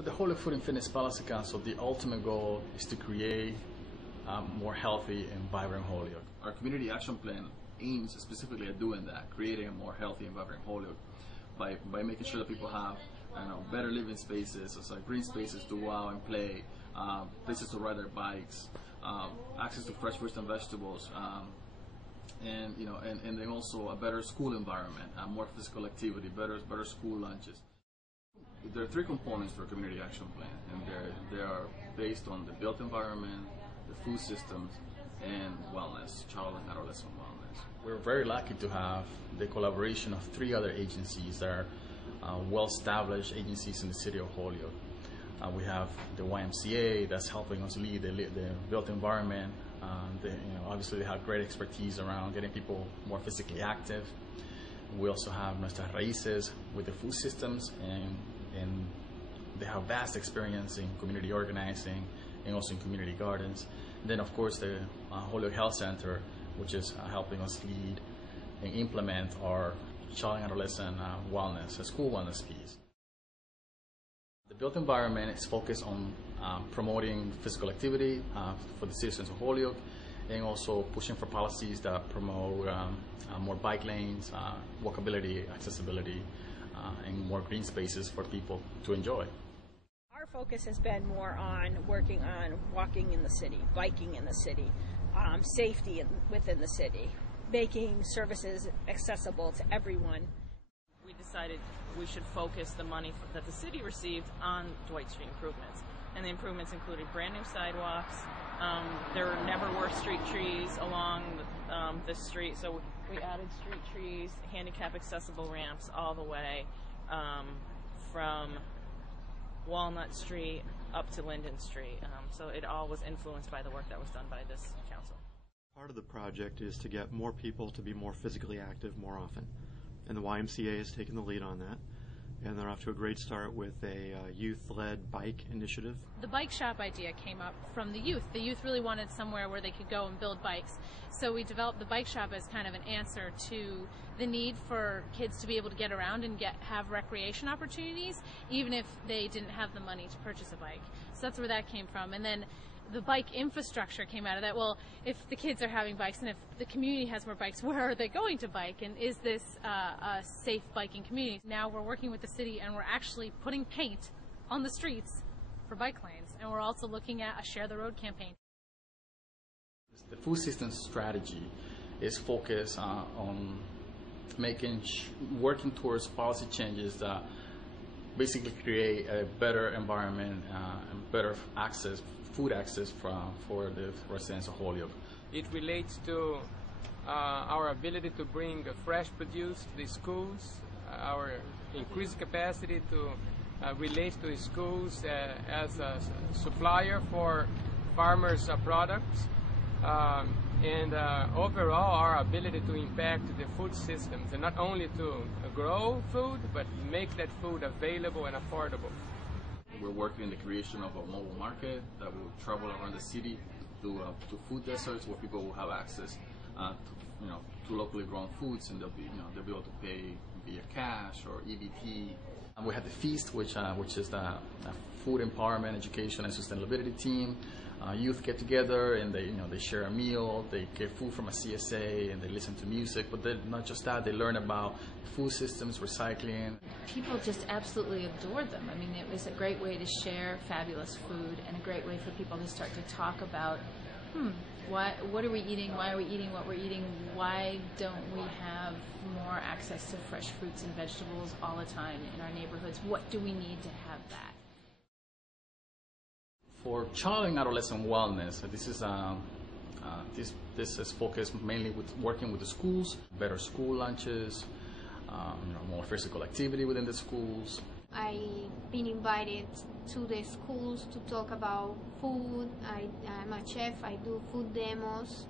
For the Holyoke Food and Fitness Policy Council, the ultimate goal is to create a more healthy and vibrant Holyoke. Our community action plan aims specifically at doing that, creating a more healthy and vibrant Holyoke by making sure that people have better living spaces, so green spaces to go out and play, places to ride their bikes, access to fresh fruits and vegetables, and then also a better school environment, more physical activity, better school lunches. There are three components to our community action plan, and they are based on the built environment, the food systems, and wellness, child and adolescent wellness. We're very lucky to have the collaboration of three other agencies that are well-established agencies in the city of Holyoke. We have the YMCA that's helping us lead the built environment. Obviously they have great expertise around getting people more physically active. We also have Nuestras Raíces with the food systems, and they have vast experience in community organizing and also in community gardens. And then of course the Holyoke Health Center, which is helping us lead and implement our child and adolescent wellness, school wellness piece. The built environment is focused on promoting physical activity for the citizens of Holyoke, and also pushing for policies that promote more bike lanes, walkability, accessibility, and more green spaces for people to enjoy. Our focus has been more on working on walking in the city, biking in the city, safety within the city, making services accessible to everyone. We decided we should focus the money that the city received on Dwight Street improvements. And the improvements included brand new sidewalks. There never were street trees along the street, so we added street trees, handicap accessible ramps all the way from Walnut Street up to Linden Street. So it all was influenced by the work that was done by this council. Part of the project is to get more people to be more physically active more often, and the YMCA has taken the lead on that, and they're off to a great start with a youth-led bike initiative. The bike shop idea came up from the youth. The youth really wanted somewhere where they could go and build bikes, so we developed the bike shop as kind of an answer to the need for kids to be able to get around and have recreation opportunities, even if they didn't have the money to purchase a bike. So that's where that came from. And then the bike infrastructure came out of that. Well, if the kids are having bikes and if the community has more bikes, where are they going to bike? And is this a safe biking community? Now we're working with the city and we're actually putting paint on the streets for bike lanes. And we're also looking at a Share the Road campaign. The food systems strategy is focused on working towards policy changes that basically create a better environment and better food access for the residents of Holyoke. It relates to our ability to bring fresh produce to the schools, our increased capacity to relate to the schools as a supplier for farmers' products, and overall our ability to impact the food systems, and not only to grow food, but make that food available and affordable. We're working in the creation of a mobile market that will travel around the city to food deserts where people will have access to locally grown foods, and they'll be able to pay via cash or EBT. And we had the Feast, which is the food empowerment, education, and sustainability team. Youth get together and they share a meal, they get food from a CSA, and they listen to music. But not just that, they learn about food systems, recycling. People just absolutely adored them. I mean, it was a great way to share fabulous food and a great way for people to start to talk about, what are we eating, why are we eating what we're eating, why don't we have more access to fresh fruits and vegetables all the time in our neighborhoods? What do we need to have that? For child and adolescent wellness, this is focused mainly with working with the schools, better school lunches, more physical activity within the schools. I've been invited to the schools to talk about food. I'm a chef, I do food demos,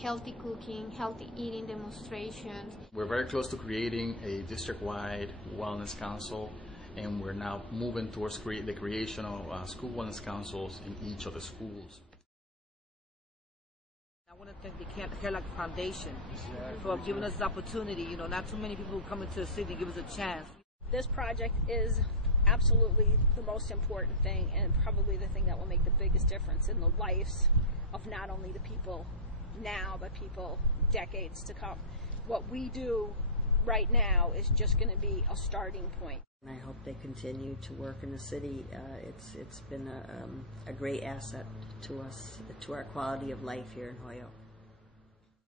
healthy cooking, healthy eating demonstrations. We're very close to creating a district-wide wellness council, and we're now moving towards the creation of school wellness councils in each of the schools. I want to thank the Holyoke Foundation for giving us this opportunity. Not too many people come into the city to give us a chance. This project is absolutely the most important thing, and probably the thing that will make the biggest difference in the lives of not only the people now, but people decades to come. What we do right now is just going to be a starting point. I hope they continue to work in the city. It's been a great asset to us, to our quality of life here in Holyoke.